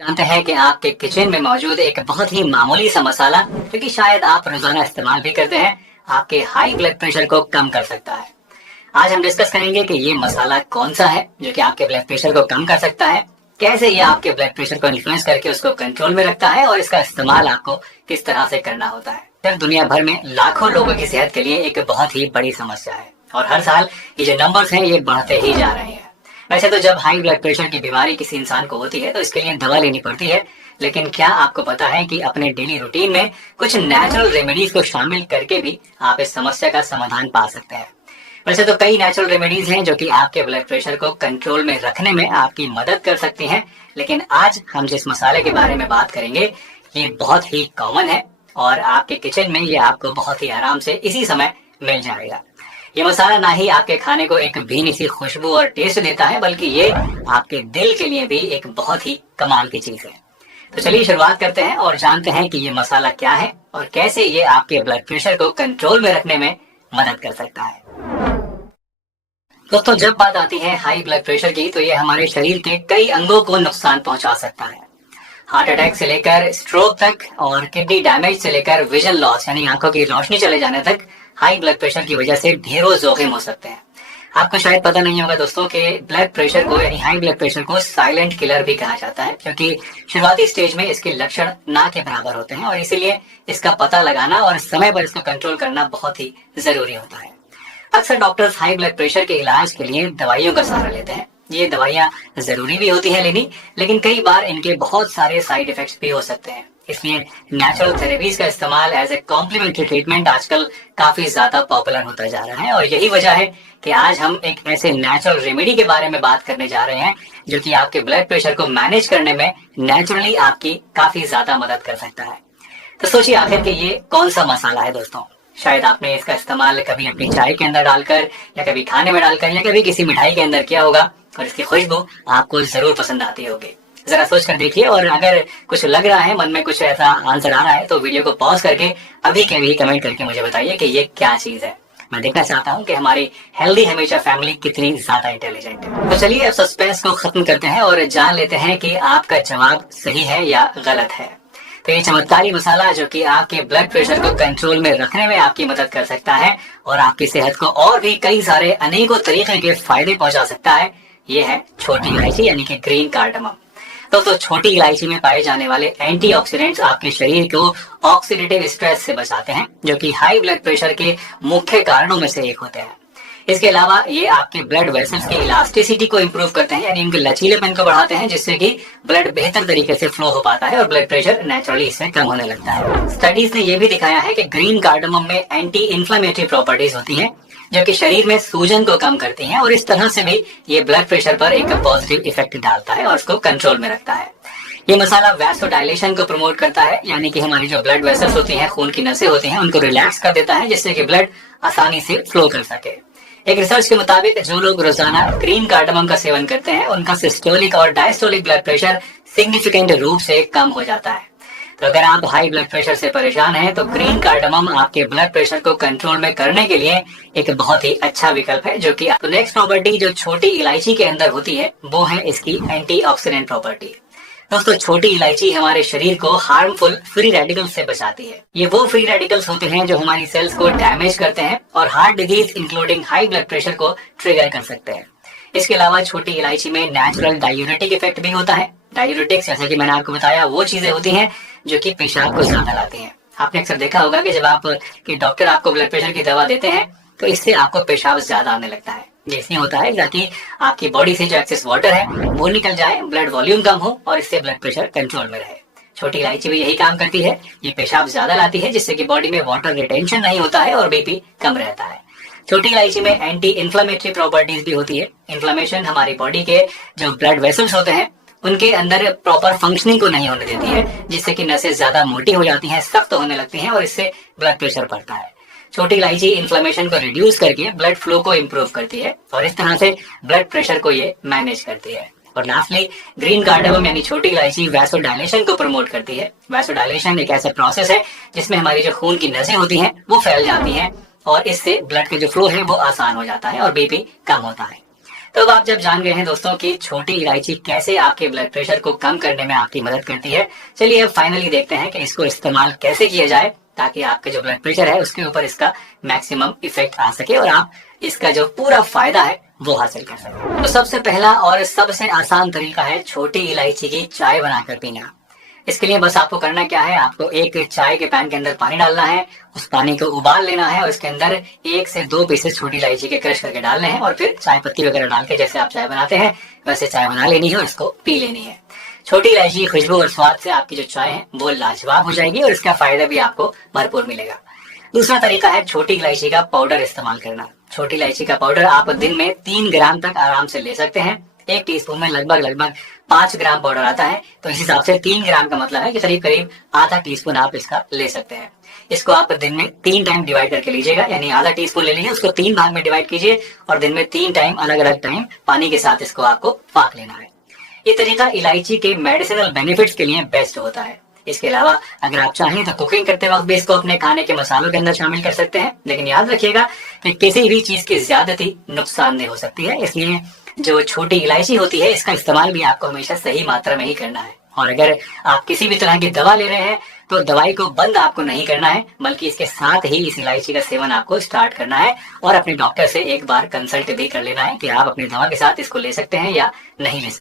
जानते हैं कि आपके किचन में मौजूद एक बहुत ही मामूली सा मसाला जो कि शायद आप रोजाना इस्तेमाल भी करते हैं, आपके हाई ब्लड प्रेशर को कम कर सकता है। आज हम डिस्कस करेंगे कि ये मसाला कौन सा है जो कि आपके ब्लड प्रेशर को कम कर सकता है, कैसे ये आपके ब्लड प्रेशर को इन्फ्लुएंस करके उसको कंट्रोल में रखता है और इसका इस्तेमाल आपको किस तरह से करना होता है। फिर दुनिया भर में लाखों लोगों की सेहत के लिए एक बहुत ही बड़ी समस्या है और हर साल ये जो नंबर्स हैं ये बढ़ते ही जा रहे हैं। वैसे तो जब हाई ब्लड प्रेशर की बीमारी किसी इंसान को होती है तो इसके लिए दवा लेनी पड़ती है, लेकिन क्या आपको पता है कि अपने डेली रूटीन में कुछ नेचुरल रेमेडीज को शामिल करके भी आप इस समस्या का समाधान पा सकते हैं। वैसे तो कई नेचुरल रेमेडीज हैं जो कि आपके ब्लड प्रेशर को कंट्रोल में रखने में आपकी मदद कर सकती हैं, लेकिन आज हम जिस मसाले के बारे में बात करेंगे ये बहुत ही कॉमन है और आपके किचन में ये आपको बहुत ही आराम से इसी समय मिल जाएगा। ये मसाला ना ही आपके खाने को एक भीनी सी खुशबू और टेस्ट देता है, बल्कि ये आपके दिल के लिए भी एक बहुत ही कमाल की चीज है। तो चलिए शुरुआत करते हैं और जानते हैं कि ये मसाला क्या है और कैसे ये आपके ब्लड प्रेशर को कंट्रोल में रखने में मदद कर सकता है। दोस्तों, जब बात आती है हाई ब्लड प्रेशर की तो ये हमारे शरीर के कई अंगों को नुकसान पहुंचा सकता है। हार्ट अटैक से लेकर स्ट्रोक तक और किडनी डैमेज से लेकर विजन लॉस यानी आंखों की रोशनी चले जाने तक हाई ब्लड प्रेशर की वजह से ढेरों जोखिम हो सकते हैं। आपको शायद पता नहीं होगा दोस्तों कि ब्लड प्रेशर को यानी हाई ब्लड प्रेशर को साइलेंट किलर भी कहा जाता है, क्योंकि शुरुआती स्टेज में इसके लक्षण ना के बराबर होते हैं और इसीलिए इसका पता लगाना और समय पर इसको कंट्रोल करना बहुत ही जरूरी होता है। अक्सर डॉक्टर्स हाई ब्लड प्रेशर के इलाज के लिए दवाइयों का सहारा लेते हैं। ये दवाइयाँ जरूरी भी होती है लेनी, लेकिन कई बार इनके बहुत सारे साइड इफेक्ट्स भी हो सकते हैं। इसलिए नेचुरल थेरेपीज का इस्तेमाल एज ए कॉम्प्लीमेंट्री ट्रीटमेंट आजकल काफी ज्यादा पॉपुलर होता जा रहा है और यही वजह है कि आज हम एक ऐसे नेचुरल रेमेडी के बारे में बात करने जा रहे हैं जो कि आपके ब्लड प्रेशर को मैनेज करने में नेचुरली आपकी काफी ज्यादा मदद कर सकता है। तो सोचिए आखिर कि ये कौन सा मसाला है दोस्तों। शायद आपने इसका इस्तेमाल कभी अपनी चाय के अंदर डालकर या कभी खाने में डालकर या कभी किसी मिठाई के अंदर किया होगा और इसकी खुशबू आपको जरूर पसंद आती होगी। जरा सोच कर देखिए और अगर कुछ लग रहा है, मन में कुछ ऐसा आंसर आ रहा है तो वीडियो को पॉज करके अभी के अभी कमेंट करके मुझे बताइए कि ये क्या चीज है। मैं देखना चाहता हूँ कि हमारी हेल्दी हमेशा फैमिली कितनी ज्यादा इंटेलिजेंट है। तो चलिए अब सस्पेंस को खत्म करते हैं और जान लेते हैं कि आपका जवाब सही है या गलत है। तो ये चमत्कारी मसाला जो कि आपके ब्लड प्रेशर को कंट्रोल में रखने में आपकी मदद कर सकता है और आपकी सेहत को और भी कई सारे अनेकों तरीके के फायदे पहुंचा सकता है, ये है छोटी इलायची यानी कि ग्रीन कार्डमम। तो छोटी इलायची में पाए जाने वाले एंटीऑक्सीडेंट्स आपके शरीर को ऑक्सीडेटिव स्ट्रेस से बचाते हैं, जो कि हाई ब्लड प्रेशर के मुख्य कारणों में से एक होते हैं। इसके अलावा ये आपके ब्लड वेसल्स की इलास्टिसिटी को इंप्रूव करते हैं यानी उनके लचीलेपन को बढ़ाते हैं, जिससे कि ब्लड बेहतर तरीके से फ्लो हो पाता है और ब्लड प्रेशर नेचुरली इससे कम होने लगता है। स्टडीज ने यह भी दिखाया है कि ग्रीन कार्डमम में एंटी इन्फ्लेमेटरी प्रॉपर्टीज होती हैं जो कि शरीर में सूजन को कम करती हैं और इस तरह से भी ये ब्लड प्रेशर पर एक पॉजिटिव इफेक्ट डालता है और उसको कंट्रोल में रखता है। ये मसाला वैसोडाइलेशन को प्रमोट करता है यानी कि हमारी जो ब्लड वेसल्स होती हैं, खून की नसें होती हैं, उनको रिलैक्स कर देता है जिससे कि ब्लड आसानी से फ्लो कर सके। एक रिसर्च के मुताबिक जो लोग रोजाना ग्रीन कार्डमम का सेवन करते हैं उनका सिस्टोलिक और डायस्टोलिक ब्लड प्रेशर सिग्निफिकेंट रूप से कम हो जाता है। तो अगर आप हाई ब्लड प्रेशर से परेशान हैं तो ग्रीन कार्डमम आपके ब्लड प्रेशर को कंट्रोल में करने के लिए एक बहुत ही अच्छा विकल्प है। जो कि तो नेक्स्ट प्रॉपर्टी जो छोटी इलायची के अंदर होती है वो है इसकी एंटीऑक्सीडेंट प्रॉपर्टी। दोस्तों, छोटी इलायची हमारे शरीर को हार्मफुल फ्री रेडिकल्स से बचाती है। ये वो फ्री रेडिकल्स होते हैं जो हमारी सेल्स को डैमेज करते हैं और heart disease including high blood pressure को ट्रिगर कर सकते हैं। इसके अलावा छोटी इलायची में नेचुरल डायूरेटिक इफेक्ट भी होता है। डायूरेटिक्स जैसे कि मैंने आपको बताया वो चीजें होती हैं जो कि पेशाब को ज्यादा लाती हैं। आपने अक्सर देखा होगा कि जब आप कि डॉक्टर आपको ब्लड प्रेशर की दवा देते हैं तो इससे आपको पेशाब ज्यादा आने लगता है। इसलिए होता है ताकि आपकी बॉडी से जो एक्सेस वाटर है वो निकल जाए, ब्लड वॉल्यूम कम हो और इससे ब्लड प्रेशर कंट्रोल में रहे। छोटी इलायची भी यही काम करती है, ये पेशाब ज्यादा लाती है जिससे कि बॉडी में वाटर रिटेंशन नहीं होता है और बीपी कम रहता है। छोटी इलायची में एंटी इन्फ्लेमेटरी प्रॉपर्टीज भी होती है। इन्फ्लेमेशन हमारी बॉडी के जो ब्लड वेसल्स होते हैं उनके अंदर प्रॉपर फंक्शनिंग को नहीं होने देती है, जिससे कि नसें ज्यादा मोटी हो जाती हैं, सख्त होने लगती हैं और इससे ब्लड प्रेशर बढ़ता है। छोटी इलायची इन्फ्लेमेशन को रिड्यूस करके ब्लड फ्लो को इम्प्रूव करती है और इस तरह से ब्लड प्रेशर को ये मैनेज करती है। और लास्टली ग्रीन कार्डमम यानी छोटी इलायची वैसोडाइलेशन को प्रमोट करती है। वैसोडाइलेशन एक ऐसा प्रोसेस है जिसमें हमारी जो खून की नसें होती हैं वो फैल जाती हैं और इससे ब्लड का जो फ्लो है वो आसान हो जाता है और बीपी कम होता है। तो अब आप जब जान गए हैं दोस्तों कि छोटी इलायची कैसे आपके ब्लड प्रेशर को कम करने में आपकी मदद करती है, चलिए अब फाइनली देखते हैं कि इसको इस्तेमाल कैसे किया जाए ताकि आपके जो ब्लड प्रेशर है उसके ऊपर इसका मैक्सिमम इफेक्ट आ सके और आप इसका जो पूरा फायदा है वो हासिल कर सके। तो सबसे पहला और सबसे आसान तरीका है छोटी इलायची की चाय बनाकर पीना। इसके लिए बस आपको करना क्या है, आपको एक चाय के पैन के अंदर पानी डालना है, उस पानी को उबाल लेना है और इसके अंदर 1 से 2 पीसेस छोटी इलायची के क्रश करके डालने हैं और फिर चाय पत्ती वगैरह डाल के जैसे आप चाय बनाते हैं वैसे चाय बना लेनी है और इसको पी लेनी है। छोटी इलायची की खुशबू और स्वाद से आपकी जो चाय है वो लाजवाब हो जाएगी और इसका फायदा भी आपको भरपूर मिलेगा। दूसरा तरीका है छोटी इलायची का पाउडर इस्तेमाल करना। छोटी इलायची का पाउडर आप दिन में 3 ग्राम तक आराम से ले सकते हैं। 1 टीस्पून में लगभग 5 ग्राम पाउडर आता है, तो इस हिसाब से 3 ग्राम का मतलब है कि करीब आधा टीस्पून आप इसका ले सकते हैं। इसको आप दिन में 3 टाइम डिवाइड करके लीजिएगा, यानी आधा टीस्पून ले लीजिए, उसको 3 भाग में डिवाइड कीजिए और दिन में 3 टाइम अलग अलग टाइम पानी के साथ इसको आपको फाक लेना है। ये तरीका इलायची के मेडिसिनल बेनिफिट्स के लिए बेस्ट होता है। इसके अलावा अगर आप चाहें तो कुकिंग करते वक्त भी इसको अपने खाने के मसालों के अंदर शामिल कर सकते हैं, लेकिन याद रखिएगा कि किसी भी चीज की ज्यादती नुकसानदेह हो सकती है, इसलिए जो छोटी इलायची होती है इसका इस्तेमाल भी आपको हमेशा सही मात्रा में ही करना है। और अगर आप किसी भी तरह की दवा ले रहे हैं तो दवाई को बंद आपको नहीं करना है, बल्कि इसके साथ ही इस इलायची का सेवन आपको स्टार्ट करना है और अपने डॉक्टर से एक बार कंसल्ट भी कर लेना है कि आप अपनी दवा के साथ इसको ले सकते हैं या नहीं ले सकते।